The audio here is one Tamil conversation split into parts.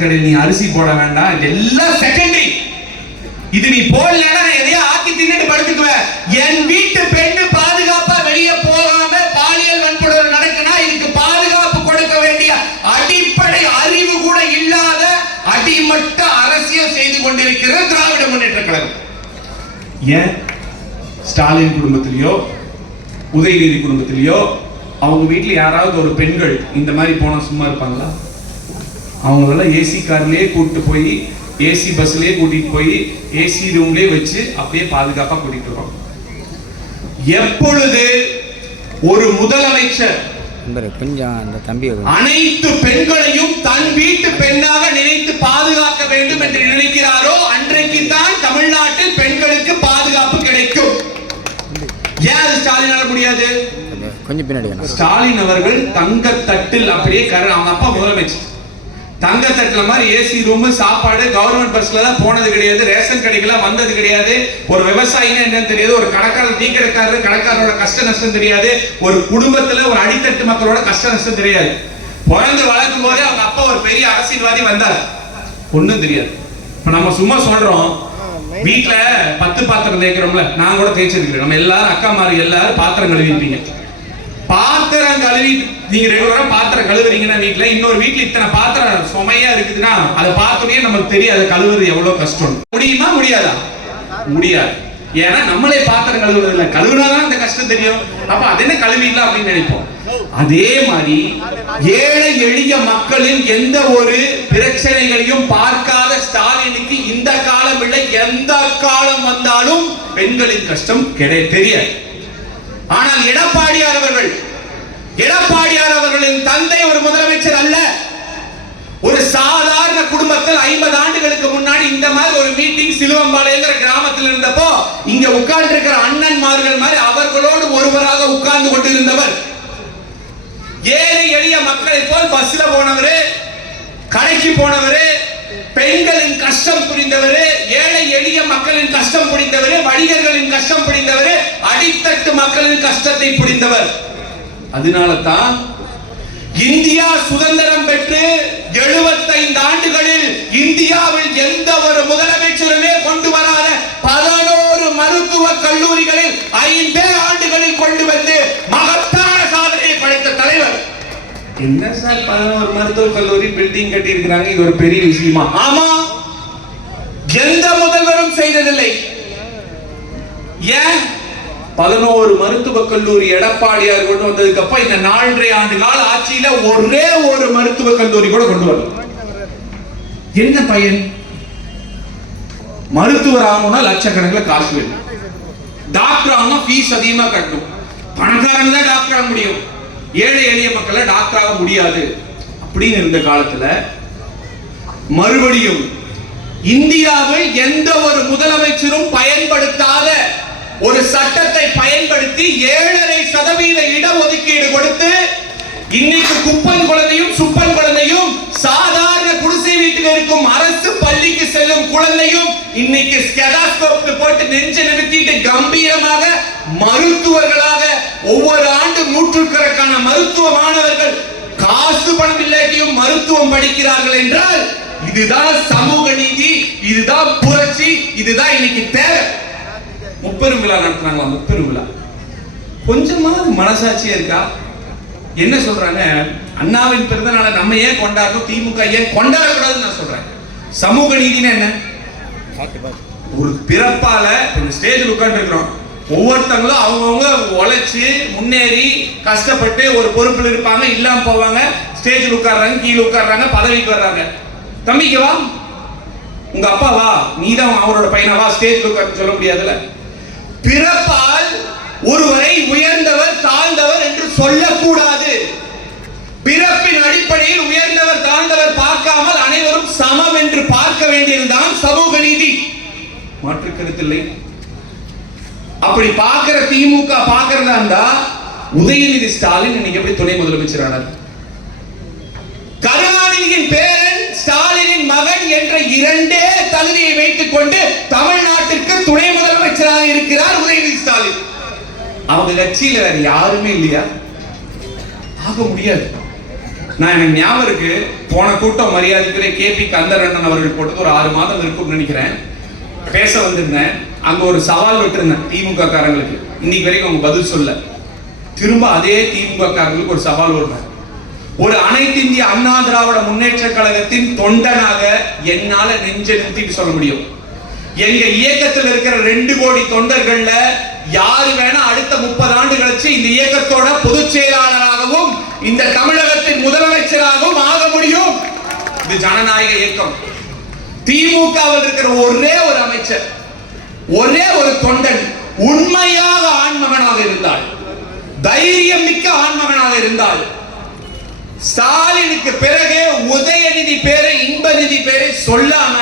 ரேஷன் கடையில் நீ அரிசி போட வேண்டாம். இது எல்லாம் செகண்டரி இது நீ போடலன்னா நான் எதையோ ஆக்கி தின்னுட்டு படுத்துக்குவேன். என் வீட்டு பெண்ணு பாதுகாப்பா வெளியே போகாம பாலியல் வன்கொடுமை நடக்குனா இதுக்கு பாதுகாப்பு கொடுக்க வேண்டிய அடிப்படை அறிவு கூட இல்லாத அடிமட்ட அரசியல் செய்து கொண்டிருக்கிற திராவிட முன்னேற்ற கழகம். ஏன்? ஸ்டாலின் குடும்பத்திலேயோ உதயநிதி குடும்பத்திலேயோ அவங்க வீட்டில் யாராவது ஒரு பெண்கள் இந்த மாதிரி போனால் சும்மா இருப்பாங்களா? அவங்களெல்லாம் ஏசி கார்லயே கூட்டிட்டு போய் ஏசி பஸ்லயே கூட்டிட்டு போய் ஏசி ரூம்லயே வச்சு அப்படியே பாதுகாப்பா கூட்டிட்டு வரோம் எப்பொழுது ஒரு முதலமைச்சர் கொஞ்சம் அந்த கொஞ்சம் அனைத்து பெண்களையும் தன் வீட்டு பெண்ணாக நினைத்து பாதுகாக்க வேண்டும் என்று நினைக்கிறாரோ அன்றைக்கு தான் தமிழ்நாட்டில் பெண்களுக்கு பாதுகாப்பு கிடைக்கும். ஏன் அது ஸ்டாலினால முடியாது? கொஞ்சம் பின்னாடி ஸ்டாலின் அவர்கள் தங்க தட்டில் அப்படியே கர அவங்க அப்பா முதலமைச்சர். தங்க தட்டுல மாதிரி ஏசி ரூம் சாப்பாடு கவர்மெண்ட் பஸ்ல தான் போனது கிடையாது. ரேஷன் கடைக்கெல்லாம் வந்தது கிடையாது. ஒரு விவசாயினா என்னன்னு தெரியாது. ஒரு கடைக்காரர் டீ கடைக்காரர் கடைக்காரரோட கஷ்ட நஷ்டம் தெரியாது. ஒரு குடும்பத்துல ஒரு அடித்தட்டு மக்களோட கஷ்ட நஷ்டம் தெரியாது. குழந்தை வளர்க்கும் போதே அவங்க அப்பா ஒரு பெரிய அரசியல்வாதி வந்தார். ஒண்ணும் தெரியாது. இப்ப நம்ம சும்மா சொல்றோம். வீட்டுல பத்து பாத்திரம் தேய்க்கிறோம்ல. நான் கூட தேய்ச்சிருக்கிறேன். நம்ம எல்லாரும் அக்கா மாரி எல்லாரும் பாத்திரம் கழுவிப்பீங்க. பாத்திரம் கழுவி நீங்க ரெகுலரா பாத்திரம் கழுவுறீங்கன்னா வீட்ல இன்னொரு வீட்டுல இத்தனை பாத்திரம் சுமையா இருக்குதுன்னா அதை பார்த்தோன்னே நமக்கு தெரியும் அதை கழுவுறது எவ்வளவு கஷ்டம் முடியுமா முடியாதா? முடியாது. ஏன்னா நம்மளே பாத்திரம் கழுவுறது இல்ல கழுவுனாதான் அந்த கஷ்டம் தெரியும். அப்ப அது என்ன கழுவிடலாம் அப்படின்னு நினைப்போம். அதே மாதிரி ஏழை எளிய மக்களின் எந்த ஒரு பிரச்சனைகளையும் பார்க்காத ஸ்டாலினுக்கு இந்த காலம் இல்லை எந்த காலம் வந்தாலும் பெண்களின் கஷ்டம் கிடை தெரியாது. ஆனால் எடப்பாடியார் அவர்கள் எடப்பாடியார் அவர்களின் தந்தை ஒரு முதலமைச்சர் அல்ல. ஒரு சாதாரண குடும்பத்தில் ஐம்பது ஆண்டுகளுக்கு முன்னாடி இந்த மாதிரி ஒரு மீட்டிங் சிலுவம்பாளையங்கிற கிராமத்தில் இருந்தப்போ இங்க உட்கார்ந்து இருக்கிற அண்ணன்மார்கள் மாதிரி அவர்களோடு ஒருவராக உட்கார்ந்து கொண்டிருந்தவர். ஏழை எளிய மக்களை போல் பஸ்ல போனவரு கடைக்கு போனவரு பெண்களின் கஷ்டம் மக்களின் கஷ்டம் புரிந்தவரு வணிகர்களின் கஷ்டம் புரிந்தவரு அடித்தட்டு மக்களின் கஷ்டத்தை புரிந்தவர் அதனால தான் இந்தியா சுதந்திரம் பெற்று 75 ஆண்டுகளில் இந்தியாவில் எந்த ஒரு முதலமைச்சருமே கொண்டு வராத பதினோரு மருத்துவ கல்லூரிகளில் ஐந்தே ஆண்டுகளில் கொண்டு வந்து மகத்தான சாதனையை படைத்த தலைவர். என்ன சார் பதினோரு மருத்துவக் கல்லூரி பில்டிங் கட்டி இருக்கிறாங்க இது ஒரு பெரிய விஷயமா? ஆமா. எந்த முதல்வரும் செய்ததில்லை. ஏன்? பதினோரு மருத்துவக் கல்லூரி எடப்பாடியார் கொண்டு வந்ததுக்கு அப்புறம் இந்த நாலரை ஆண்டு கால ஆட்சியில ஒரே ஒரு மருத்துவக் கல்லூரி கூட கொண்டு வரல. என்ன பயன்? மருத்துவர் ஆகணும்னா லட்சக்கணக்கில் காசு வேணும். டாக்டர் ஆகணும் ஃபீஸ் அதிகமா கட்டணும். பணக்காரங்க தான் டாக்டர் ஆக முடியும். ஏழை எளிய மக்களை டாக்டர் ஆக முடியாது. அப்படின்னு இருந்த காலத்துல மறுபடியும் இந்தியாவில் எந்த ஒரு முதலமைச்சரும் பயன்படுத்தாத ஒரு சட்டத்தை பயன்படுத்தி ஏழரை சதவீத இடஒதுக்கீடு கொடுத்து இன்னைக்கு குப்பன் குழந்தையும் சுப்பன் குழந்தையும் சாதாரண குடிசை வீட்டில் இருக்கும் அரசு பள்ளிக்கு செல்லும் குழந்தையும் இன்னைக்கு ஸ்கெதாஸ்கோப் போட்டு நெஞ்சு நிறுத்திட்டு கம்பீரமாக மருத்துவர்களாக ஒவ்வொரு ஆண்டு நூற்றுக்கணக்கான மருத்துவ மாணவர்கள் காசு பணம் இல்லாட்டியும் மருத்துவம் படிக்கிறார்கள் என்றால் இதுதான் சமூக நீதி இதுதான் புரட்சி இதுதான் இன்னைக்கு தேவை. முப்பெரும் விழா நடத்துனாங்களா? முப்பெரும் விழா. கொஞ்சமாவது மனசாட்சியா இருக்கா? என்ன சொல்றாங்க? அண்ணாவின் பிறந்த நாளை நம்ம ஏன் கொண்டாடுறோம்? திமுக ஏன் கொண்டாடக்கூடாதுன்னு நான் சொல்றேன். சமூக நீதினா என்ன? ஒரு பிறப்பால இந்த ஸ்டேஜில் உட்காந்துருக்கிறோம் ஒவ்வொருத்தவங்களும் அவங்கவுங்க உழைச்சி முன்னேறி கஷ்டப்பட்டு ஒரு பொறுப்பில் இருப்பாங்க இல்லாம போவாங்க. ஸ்டேஜில் உட்கார்றாங்க கீழே உட்காடுறாங்க பதவிக்கு வர்றாங்க. தம்பிக்கு வா. உங்க அப்பா வா. நீ தான் அவரோட பையனா வா. ஸ்டேஜ் சொல்ல முடியாதுல்ல. பிறப்பால் ஒருவரை உயர்ந்தவர் தாழ்ந்தவர் என்று சொல்லக்கூடாது. பிறப்பின் அடிப்படையில் உயர்ந்தவர் தாழ்ந்தவர் பார்க்காமல் அனைவரும் சமம் என்று பார்க்க வேண்டியதுதான் சமூக நீதி. மாற்று கருத்தில்லை அப்படி பார்க்கிற திமுக பார்க்கிறதா இருந்தா உதயநிதி ஸ்டாலின் இன்னைக்கு எப்படி துணை முதலமைச்சர் மகன் என்ற இரண்டே தகுதியை வைத்துக் கொண்டு தமிழ்நாட்டிற்கு துணை முதலமைச்சராக இருக்கிறார் உதயநிதி ஸ்டாலின். அவங்க கட்சியில வேற யாருமே இல்லையா? ஆக முடியாது. நான் எனக்கு ஞாபகம் இருக்கு போன கூட்டம் மரியாதைக்குரிய கே பி கந்தரண்ணன் அவர்கள் போட்டது ஒரு ஆறு மாதம் இருக்கும்னு நினைக்கிறேன். பேச வந்திருந்தேன். அங்க ஒரு சவால் விட்டுருந்தேன் திமுக காரங்களுக்கு இன்னைக்கு வரைக்கும் அவங்க பதில் சொல்ல. திரும்ப அதே திமுக காரங்களுக்கு ஒரு சவால் விடுறேன் ஒரு அனைத்து இந்திய அண்ணா திராவிட முன்னேற்ற கழகத்தின் தொண்டனாக என்னால நெஞ்ச நிறுத்திட்டு சொல்ல முடியும். எங்க இயக்கத்தில் இருக்கிற ரெண்டு கோடி தொண்டர்கள்ல யாரு வேணா அடுத்த முப்பது ஆண்டு கழிச்சு இந்த இயக்கத்தோட பொதுச் செயலாளராகவும் இந்த தமிழகத்தின் முதலமைச்சராகவும் ஆக முடியும். இது ஜனநாயக இயக்கம். திமுகவில் இருக்கிற ஒரே ஒரு அமைச்சர் ஒரே ஒரு தொண்டன் உண்மையாக ஆண்மகனாக இருந்தால் தைரியம் மிக்க ஆண்மகனாக இருந்தால் ஸ்டாலினுக்கு பிறகு உதயநிதி பேரை இன்பநிதி பேரை சொல்லாம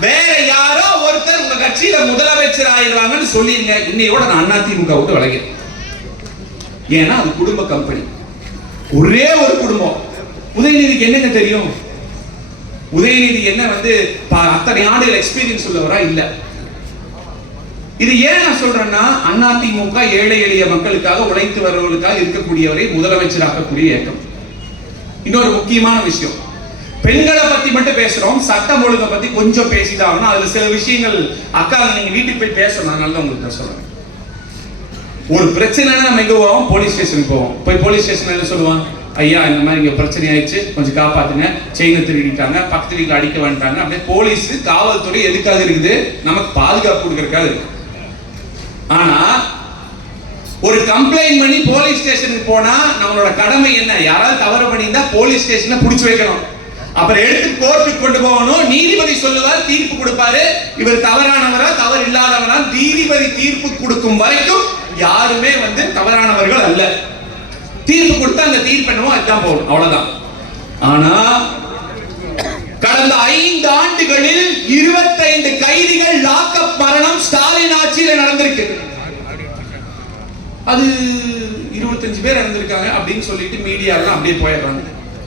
வேற யாரோ ஒருத்தர் உங்க கட்சியில முதலமைச்சர் ஆயிடுவாங்கன்னு சொல்லிருங்க இன்னையோட நான் அதிமுக விட்டு விலகிறேன். ஏன்னா அது குடும்ப கம்பெனி ஒரே ஒரு குடும்பம். உதயநிதிக்கு என்னங்க தெரியும்? உதயநிதி என்ன வந்து அத்தனை ஆண்டுகள் எக்ஸ்பீரியன்ஸ் உள்ளவரா? இல்ல. இது ஏன் நான் சொல்றேன்னா அதிமுக ஏழை எளிய மக்களுக்காக உழைத்து வருவர்களுக்காக இருக்கக்கூடியவரை முதலமைச்சராக்கக்கூடிய இயக்கம். இன்னொரு முக்கியமான விஷயம். பெண்களை பத்தி மட்டும் பேசுறோம். சட்டம் ஒழுங்கை பத்தி கொஞ்சம் பேசிதான் அதுல சில விஷயங்கள் அக்கா நீங்க வீட்டுக்கு போய் பேசணும். அதனால தான் உங்களுக்கு சொல்றேன். ஒரு பிரச்சனைனா நம்ம எங்க போவோம்? போலீஸ் ஸ்டேஷனுக்கு போவோம். போய் போலீஸ் ஸ்டேஷன் என்ன சொல்லுவான்? ஐயா இந்த மாதிரி இங்க பிரச்சனை ஆயிடுச்சு. கொஞ்சம் காப்பாத்துங்க. செயினை திருடிட்டாங்க. பக்கத்து வீட்டுல அடிக்க வந்துட்டாங்க. அப்படியே போலீஸ் காவல்துறை எதுக்காக இருக்குது? நமக்கு பாதுகாப்பு கொடுக்கறதுக்காக இருக்கு. ஆனா ஒரு கம்ப்ளைண்ட் பண்ணி போலீஸ் ஸ்டேஷனுக்கு போனா நம்மளோட கடமை என்ன? யாராவது தவறு பண்ணியிருந்தா போலீஸ் ஸ்டேஷன்ல புடிச்சு வைக்கணும். அப்புறம் எடுத்து கோர்ட்டுக்கு கொண்டு போகணும். நீதிபதி சொல்லுவார் தீர்ப்பு கொடுப்பாரு. இவர் தவறானவரா தவறு இல்லாதவரா நீதிபதி தீர்ப்பு கொடுக்கும் வரைக்கும் யாருமே வந்து தவறானவர்கள் அல்ல. தீர்ப்பு கொடுத்தா அந்த தீர்ப்பு என்னவோ அதுதான் போகணும். அவ்வளவுதான். ஆனா கடந்த ஐந்து ஆண்டுகளில் இருபத்தைந்து கைதிகள் லாக்அப் மரணம் ஸ்டாலின் ஆட்சியில் நடந்திருக்கு. அது இருபத்தஞ்சு பேர் இறந்துருக்காங்க அப்படின்னு சொல்லிட்டு மீடியாலாம் அப்படியே போயிடுறாங்க.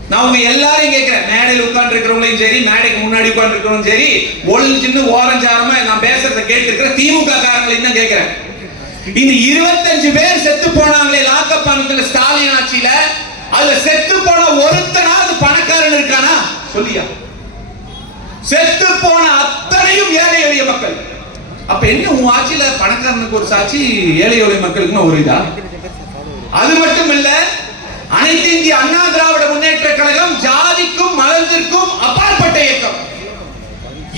நான் உங்க எல்லாரையும் கேட்கிறேன். மேடையில் உட்கார்ந்து இருக்கிறவங்களையும் சரி மேடைக்கு முன்னாடி உட்கார்ந்து இருக்கிறவங்களும் சரி ஒளிஞ்சின்னு ஓரஞ்சாரமா நான் பேசுறத கேட்டு திமுக காரங்களையும் தான் கேட்கிறேன். இந்த இருபத்தஞ்சு பேர் செத்து போனாங்களே லாக்அப் ஆனதுல ஸ்டாலின் ஆட்சியில அதுல செத்து போன ஒருத்தனாவது பணக்காரன் இருக்கானா? சொல்லியா. செத்து போன அத்தனையும் ஏழை எளிய மக்கள். அப்ப என்ன உன் ஆட்சியில பணக்காரனுக்கு ஒரு சாட்சி ஏழை எளிய மக்களுக்குன்னு ஒரு இதா? அது மட்டும் இல்ல அனைத்து இந்திய அண்ணா திராவிட முன்னேற்ற கழகம் ஜாதிக்கும் மதத்திற்கும் அப்பாற்பட்ட இயக்கம்.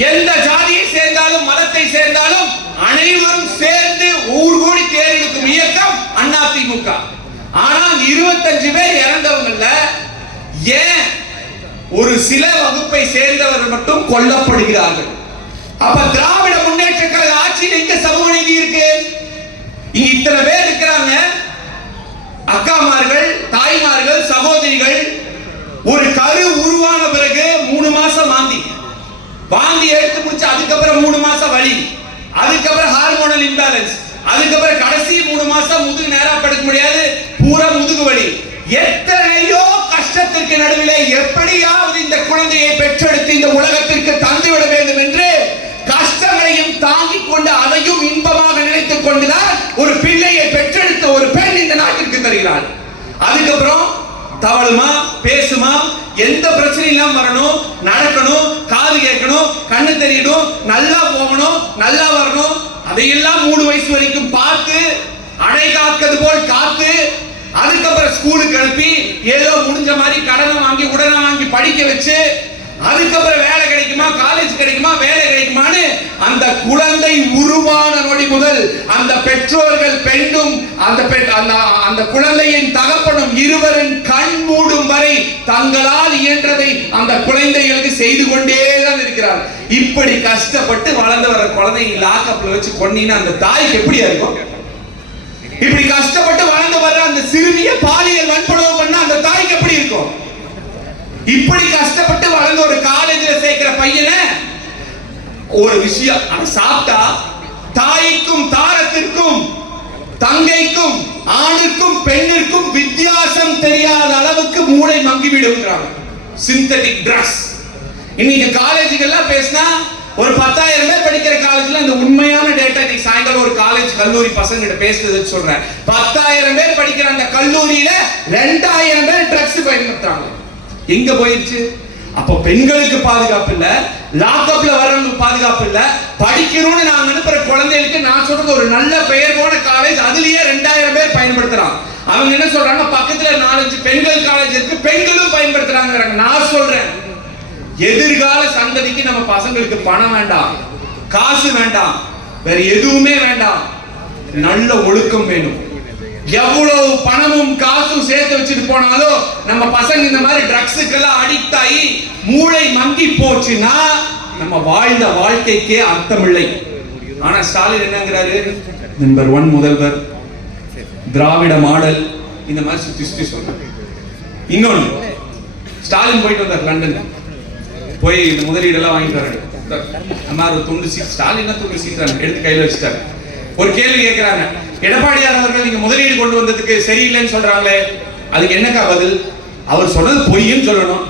எந்த ஜாதியை சேர்ந்தாலும் மதத்தை சேர்ந்தாலும் அனைவரும் சேர்ந்து ஊர் கூடி தேர்ந்தெடுக்கும் இயக்கம் திமுக. ஆனால் இருபத்தஞ்சு பேர் இறந்தவங்கல்ல ஏன் ஒரு சில வகுப்பை சேர்ந்தவர்கள் மட்டும் கொல்லப்படுகிறார்கள்? அப்ப திராவிட முன்னேற்ற ஆட்சியில் எங்க சமூக நீதி இருக்கு? இங்க இத்தனை பேர் இருக்கிறாங்க. அக்காமார்கள் தாய்மார்கள் சகோதரிகள் ஒரு கரு உருவான பிறகு மூணு மாசம் வாந்தி. வாந்தி எடுத்து முடிச்சு அதுக்கப்புறம் மூணு மாசம் வலி. அதுக்கப்புறம் ஹார்மோனல் இம்பேலன்ஸ் அதுக்கப்புறம் கடைசி மூணு மாசம் முதுகு நேரா படுக்க முடியாது பூரா முதுகு வலி. எத்தனையோ கஷ்டத்திற்கு நடுவில் எப்படியாவது இந்த குழந்தையை பெற்றெடுத்து இந்த உலகத்திற்கு தந்துவிட வேண்டும் என்று தாங்கிக் கொண்டு அதையும் இன்பமாக நினைத்துக் கொண்டுதான் ஒரு பிள்ளையை பெற்றெடுத்த ஒரு பெண் இந்த நாட்டிற்கு தருகிறார் அதுக்கப்புறம் தவழுமா பேசுமா எந்த பிரச்சனையும் இல்லாம வரணும் நடக்கணும் காது கேட்கணும் கண்ணு தெரியணும் நல்லா போகணும் நல்லா வரணும் அதையெல்லாம் மூணு வயசு வரைக்கும் பார்த்து அடை காக்கிறது போல் காத்து அதுக்கப்புறம் ஸ்கூலுக்கு அனுப்பி ஏதோ முடிஞ்ச மாதிரி கடனை வாங்கி உடனே வாங்கி படிக்க வச்சு அதுக்கப்புறம் வேலை கிடைக்குமா? காலேஜ் கிடைக்குமா? வேலை கிடைக்குமான்னு அந்த குழந்தை உருவான நொடி முதல் அந்த பெற்றோர்கள் பெண்ணும் அந்த அந்த அந்த குழந்தையின் தகப்பனும் இருவரின் கண் மூடும் வரை தங்களால் இயன்றதை அந்த குழந்தைகளுக்கு செய்து கொண்டே தான் இருக்கிறார். இப்படி கஷ்டப்பட்டு வளர்ந்து வர குழந்தையை லாக்கப்ல வச்சு கொன்னீங்கன்னா அந்த தாய்க்கு எப்படியா இருக்கும்? இப்படி கஷ்டப்பட்டு வளர்ந்து வர்ற அந்த சிறுமிய பாலியல் வன்புணர்வு பண்ண அந்த தாய்க்கு எப்படி இருக்கும்? இப்படி கஷ்டப்பட்டு வளர்ந்து ஒரு காலேஜ்ல சேர்க்கிற பையனை ஒரு விஷயம் அவன் சாப்பிட்டா தாய்க்கும் தாரத்திற்கும் தங்கைக்கும் ஆணுக்கும் பெண்ணிற்கும் வித்தியாசம் தெரியாத அளவுக்கு மூளை மங்கி விடுங்கிறாங்க சிந்தட்டிக் ட்ரக்ஸ் இன்னைக்கு காலேஜுக்கெல்லாம் பேசினா ஒரு பத்தாயிரம் பேர் படிக்கிற காலேஜ்ல இந்த உண்மையான டேட்டா இன்னைக்கு சாயங்காலம் ஒரு காலேஜ் கல்லூரி பசங்க கிட்ட பேசுறதுன்னு சொல்றேன். பத்தாயிரம் பேர் படிக்கிற அந்த கல்லூரியில ரெண்டாயிரம் பேர் ட்ரக்ஸ் பயன்படுத்துறாங்க. எங்க போயிருச்சு? அப்போ பெண்களுக்கு பாதுகாப்பு இல்ல லாக்அப்ல வர்றவங்க பாதுகாப்பு இல்ல படிக்கணும்னு நான் அனுப்புற குழந்தைகளுக்கு நான் சொல்றது ஒரு நல்ல பெயர் போன காலேஜ் அதுலயே ரெண்டாயிரம் பேர் பயன்படுத்துறான். அவங்க என்ன சொல்றாங்க? பக்கத்துல நாலஞ்சு பெண்கள் காலேஜ் இருக்கு பெண்களும் பயன்படுத்துறாங்க நான் சொல்றேன். எதிர்கால சந்ததிக்கு நம்ம பசங்களுக்கு பணம் வேண்டாம் காசு வேண்டாம் வேற எதுவுமே வேண்டாம். நல்ல ஒழுக்கம் வேணும். எவ்வளவு பணமும் காசும் சேர்த்து வச்சுட்டு போனாலும் நம்ம பசங்க இந்த மாதிரி ட்ரக்ஸுக்கெல்லாம் அடிக்ட் ஆகி மூளை மங்கி போச்சுன்னா நம்ம வாழ்ந்த வாழ்க்கைக்கே அர்த்தமில்லை. ஆனா ஸ்டாலின் என்னங்கிறாரு? நம்பர் ஒன் முதல்வர் திராவிட மாடல் இந்த மாதிரி சுத்தி சுத்தி சொல்றாரு. இன்னொன்னு ஸ்டாலின் போயிட்டு வந்தார் லண்டன் போய் இந்த முதலீடெல்லாம் வாங்கிட்டு வராரு. அம்மா ஒரு துண்டு சீட் ஸ்டாலின் தான் துண்டு சீட்டாங்க எடுத்து கையில வச்சுட்டாரு. ஒரு கேள்வி கேட்கிறாங்க எடப்பாடியார் அவர்கள் நீங்க முதலீடு கொண்டு வந்ததுக்கு சரியில்லைன்னு சொல்றாங்களே அதுக்கு என்னக்கா பதில்? அவர் சொன்னது பொய்ன்னு சொல்லணும்.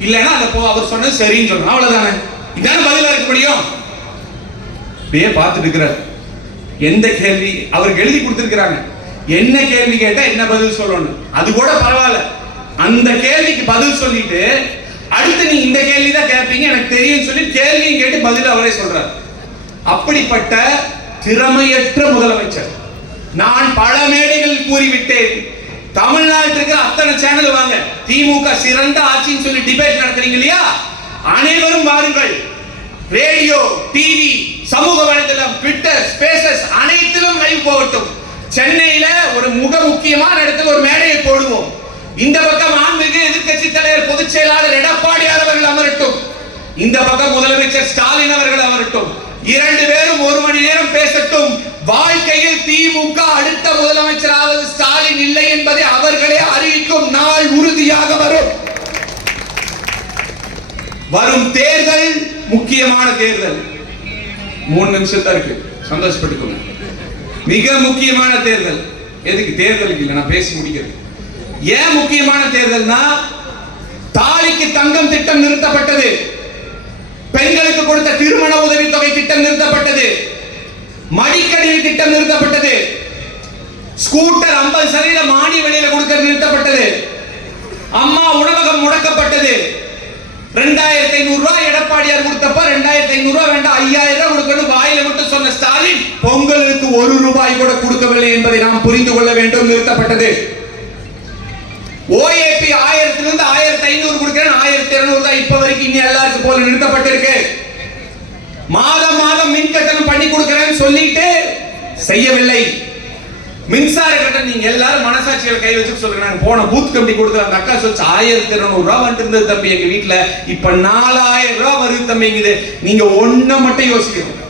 இல்லைன்னா அந்த போ அவர் சொன்னது சரின்னு சொல்லணும். அவ்வளவுதானே? இதான பதிலா இருக்க முடியும்? அப்படியே பார்த்துட்டு இருக்கிறார். எந்த கேள்வி? அவருக்கு எழுதி கொடுத்துருக்கிறாங்க. என்ன கேள்வி கேட்டா என்ன பதில் சொல்லணும்? அது கூட பரவாயில்ல. அந்த கேள்விக்கு பதில் சொல்லிட்டு அடுத்து நீ இந்த கேள்வி தான் கேட்பீங்க எனக்கு தெரியும் சொல்லி கேள்வியும் கேட்டு பதில் அவரே சொல்றாரு. அப்படிப்பட்ட திறமையற்ற முதலமைச்சர். நான் பல மேடைகள் கூறிவிட்டேன். தமிழ்நாட்டில் இருக்கிற அத்தனை சேனல் வாங்க. திமுக சிறந்த ஆட்சின்னு சொல்லி டிபேட் நடத்துறீங்க இல்லையா? அனைவரும் வாருங்கள். ரேடியோ டிவி சமூக வலைதளம் ட்விட்டர் ஸ்பேசஸ் அனைத்திலும் லைவ் போகட்டும். சென்னையில ஒரு முக முக்கியமான இடத்துல ஒரு மேடையை போடுவோம். இந்த பக்கம் ஆன்மீக எதிர்கட்சி தலைவர் பொதுச் செயலாளர் எடப்பாடியார் அவர்கள் அமரட்டும். இந்த பக்கம் முதலமைச்சர் ஸ்டாலின் அவர்கள் அமரட்டும். இரண்டு பேரும் ஒரு மணி நேரம் பேசட்டும். வாழ்க்கையில் திமுக அடுத்த முதலமைச்சராவது ஸ்டாலின் இல்லை என்பதை அவர்களே அறிவிக்கும் நாள் உறுதியாக வரும். வரும் தேர்தல் முக்கியமான தேர்தல். மூணு நிமிஷம் தான் இருக்கு. சந்தோஷப்பட்டுக்கோங்க. மிக முக்கியமான தேர்தல். எதுக்கு? தேர்தலுக்கு இல்லை நான் பேசி முடிக்கிறது ஏன் முக்கியமான தேர்தல்னா தாலிக்கு தங்கம் திட்டம் நிறுத்தப்பட்டது. பெண்களுக்கு கொடுத்த திருமண உதவி தொகை திட்டம் நிறுத்தப்பட்டது. மடிக்கணினி திட்டம் நிறுத்தப்பட்டது. ஸ்கூட்டர் ஐம்பது சதவீத மானிய விலையில கொடுக்கிறது நிறுத்தப்பட்டது. அம்மா உணவகம் முடக்கப்பட்டது. ரெண்டாயிரத்தி ஐநூறு ரூபாய் எடப்பாடியார் கொடுத்தப்ப ரெண்டாயிரத்தி ஐநூறு ரூபாய் வேண்டாம் ஐயாயிரம் ரூபாய் கொடுக்கணும் வாயில மட்டும் சொன்ன ஸ்டாலின் பொங்கலுக்கு ஒரு ரூபாய் கூட கொடுக்கவில்லை என்பதை நாம் புரிந்து கொள்ள வேண்டும் நிறுத்தப்பட்டது. ஓஏ ஆயிரத்துல இருந்து ஆயிரத்தி ஐநூறு கொடுக்கிறேன் ஆயிரத்தி இருநூறு தான் இப்ப வரைக்கும் இனி எல்லாருக்கும் போல நிறுத்தப்பட்டிருக்கு. மாதம் மாதம் மின் கட்டணம் பண்ணி கொடுக்கிறேன்னு சொல்லிட்டு செய்யவில்லை. மின்சார கட்டணம் நீங்க எல்லாரும் மனசாட்சியில கை வச்சு சொல்லுங்க. நாங்க போன பூத் கமிட்டி கொடுத்த அந்த அக்கா சொல்லிச்சு ஆயிரத்தி இருநூறு ரூபாய் வந்துட்டு இருந்தது தம்பி எங்க வீட்டுல இப்ப நாலாயிரம் ரூபாய் வருது தம்பிங்குது நீங்க ஒண்ண மட்டும் யோசிக்கணும்.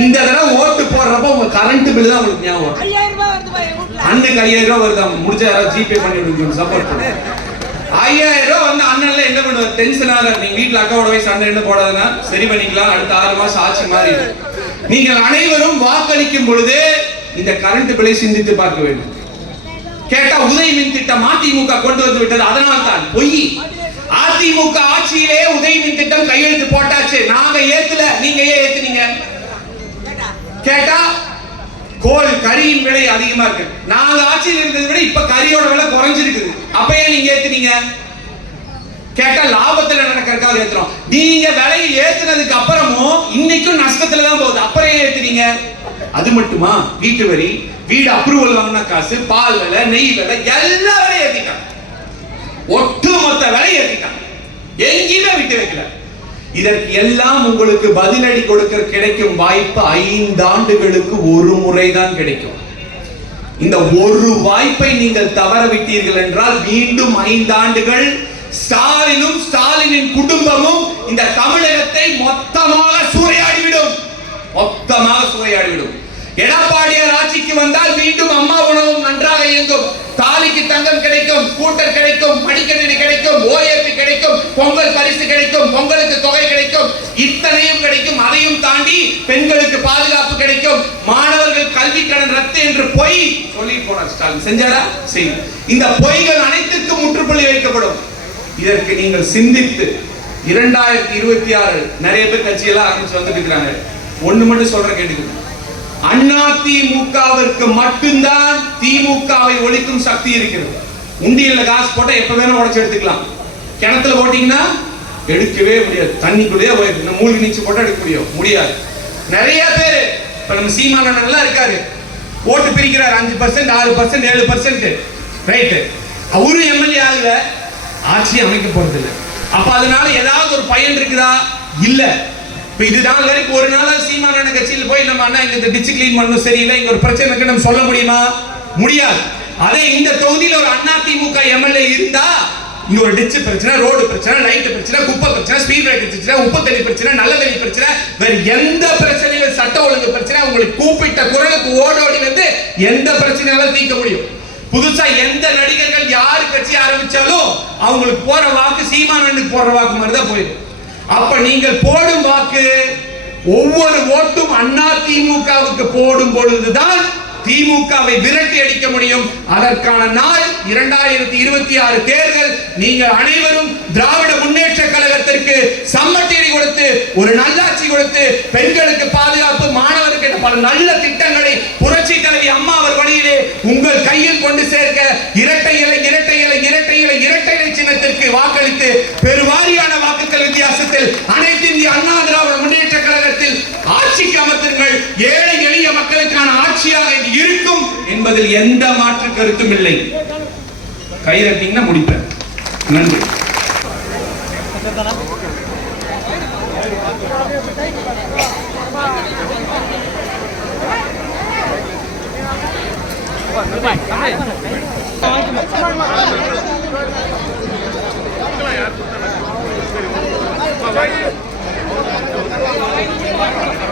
இந்த தடவை ஓட்டு போடுறப்ப உங்க கரண்ட் பில் தான் உங்களுக்கு ஞாபகம் வரும். ஐயாயிரம் ரூபாய் வருதா? முடிஞ்ச யாராவது ஜிபே பண்ணி விடுங்க சப்போர்ட் பண்ணுங்க. ஐயாயிரம் ரூபாய் வந்து அண்ணன்ல என்ன பண்ணுவார் டென்ஷன் ஆக நீங்க வீட்டுல அக்காவோட வயசு சண்டை என்ன போடாதுன்னா சரி பண்ணிக்கலாம். அடுத்த ஆறு மாசம் ஆட்சி மாதிரி நீங்கள் அனைவரும் வாக்களிக்கும் பொழுது இந்த கரண்ட் பிள்ளை சிந்தித்து பார்க்க வேண்டும். கேட்டா உதய மின் திட்டம் அதிமுக கொண்டு வந்து விட்டது. அதனால் தான் பொய். அதிமுக ஆட்சியிலே உதய் மின் திட்டம் கையெழுத்து போட்டாச்சு. நாங்க ஏத்துல. நீங்க ஏன் ஏத்துனீங்க? கேட்டா கோல் கரியின் விலை அதிகமா இருக்கு. நாங்க ஆட்சியில் இருந்ததை விட இப்ப கரியோட விலை குறைஞ்சிருக்குது. அப்ப ஏன் நீங்க ஏத்துனீங்க? கேட்டா லாபத்துல நடக்கிறதுக்காக ஏத்துறோம். நீங்க விலையை ஏத்துனதுக்கு அப்புறமும் இன்னைக்கும் நஷ்டத்துல தான் போகுது. அப்புறம் ஏன் ஏத்துனீங்க? அது மட்டுமா? வீட்டு வரி வீடு அப்ரூவல் வாங்கின காசு பால் விலை நெய் விலை எல்லா விலையும் ஏத்திட்டாங்க. ஒட்டுமொத்த விலை ஏத்திட்டாங்க. எங்கேயுமே விட்டு வைக்கல. இதற்கு எல்லாம் உங்களுக்கு பதிலடி கொடுக்க கிடைக்கும் வாய்ப்பு ஐந்து ஆண்டுகளுக்கு ஒரு முறைதான் கிடைக்கும். இந்த ஒரு வாய்ப்பை நீங்கள் தவற விட்டீர்கள் என்றால் மீண்டும் ஐந்து ஆண்டுகள் ஸ்டாலினும் ஸ்டாலினின் குடும்பமும் இந்த தமிழகத்தை மொத்தமாக சூறையாடிவிடும். மொத்தமாக சூறையாடிவிடும். எடப்பாடியார் ஆட்சிக்கு வந்தால் மீண்டும் அம்மா உணவும் நன்றாக இயங்கும். தாலிக்கு தங்கம் கிடைக்கும் ஸ்கூட்டர் கிடைக்கும் மடிக்கணினி கிடைக்கும் ஓஏபி கிடைக்கும் பொங்கல் பரிசு கிடைக்கும் பொங்கலுக்கு இத்தனையும் கிடைக்கும் அதையும் தாண்டி பெண்களுக்கு பாதுகாப்பு கிடைக்கும். மாணவர்கள் கல்வி கடன் ரத்து என்று பொய் சொல்லி போனார் ஸ்டாலின். செஞ்சாரா? செய்யும் இந்த பொய்கள் அனைத்துக்கும் முற்றுப்புள்ளி வைக்கப்படும். இதற்கு நீங்கள் சிந்தித்து இரண்டாயிரத்தி இருபத்தி ஆறு நிறைய பேர் கட்சியெல்லாம் ஆரம்பிச்சு வந்துட்டு இருக்கிறாங்க. ஒண்ணு மட்டும் சொல்றேன் கேட்டுக்கணும் அண்ணா திமுகவிற்கு மட்டும்தான் திமுகவை ஒழிக்கும் சக்தி இருக்கிறது. உண்டியல்ல காசு போட்டா எப்ப வேணும் உடைச்சு எடுத்துக்கலாம். கிணத்துல போட்டீங்கன்னா எடுக்கவே முடியாது. தண்ணிக்குள்ளேயே போயிருக்கு மூழ்கி நீச்சு போட்டா எடுக்க முடியும். முடியாது. நிறைய பேர் இப்போ நம்ம சீமான நல்லா இருக்காரு. ஓட்டு பிரிக்கிறார். அஞ்சு பர்சன்ட் ஆறு பர்சன்ட் ஏழு பர்சன்ட் ரைட்டு அவரும் எம்எல்ஏ ஆகல. ஆட்சி அமைக்க போறதில்லை. அப்போ அதனால ஏதாவது ஒரு பயன் இருக்குதா? இல்லை. இப்போ இது நாள் வரைக்கும் ஒரு நாளாக சீமான கட்சியில் போய் நம்ம அண்ணா இந்த டிச்சு கிளீன் பண்ணணும் சரியில்லை. இங்கே ஒரு பிரச்சனை இருக்கு நம்ம சொல்ல முடியுமா? முடியாது. அதே இந்த தொகுதியில் ஒரு அண்ணா திமுக எம்எல்ஏ இருந்தா இங்க ஒரு டிச்சு பிரச்சனை ரோடு பிரச்சனை லைட் பிரச்சனை குப்பை பிரச்சனை ஸ்பீட் பிரேக்கர் பிரச்சனை உப்பு தண்ணி பிரச்சனை நல்ல தண்ணி பிரச்சனை வேற எந்த பிரச்சனையும் சட்ட ஒழுங்கு பிரச்சனை உங்களுக்கு கூப்பிட்ட குரலுக்கு ஓடோடி வந்து எந்த பிரச்சனையாலும் தீர்க்க முடியும்? புதுசா எந்த நடிகர்கள் யாரு கட்சி ஆரம்பிச்சாலும் அவங்களுக்கு போற வாக்கு சீமானனுக்கு போற வாக்கு மாதிரி தான் போயிடும். அப்ப நீங்கள் போடும் வாக்கு ஒவ்வொரு ஓட்டும் அண்ணா திமுகவுக்கு போடும் பொழுதுதான் திமுகவை விரட்டி அடிக்க முடியும். அதற்கான நாள் இரண்டாயிரத்தி இருபத்தி ஆறு தேர்தல். நீங்கள் அனைவரும் திராவிட முன்னேற்ற கழகத்திற்கு சம்மட்டேரி கொடுத்து ஒரு நல்லாட்சி கொடுத்து பெண்களுக்கு பாதுகாப்பு மாணவருக்கு பல நல்ல திட்டங்களை புரட்சி தலைவி அம்மா அவர் வழியிலே உங்கள் கையில் கொண்டு சேர்க்க இரட்டை இலை இரட்டை இலை இரட்டை இலை இரட்டை இலை சின்னத்திற்கு வாக்களித்து பெருவாரியான வாக்குகள் வித்தியாசத்தில் அனைத்து இந்திய அண்ணா திராவிட முன்னேற்ற கழகத்தில் என்பதில் எந்த மாற்று கருத்தும் இல்லை கை தட்டிங்கன்னா முடிப்பேன் நன்றி Thank you.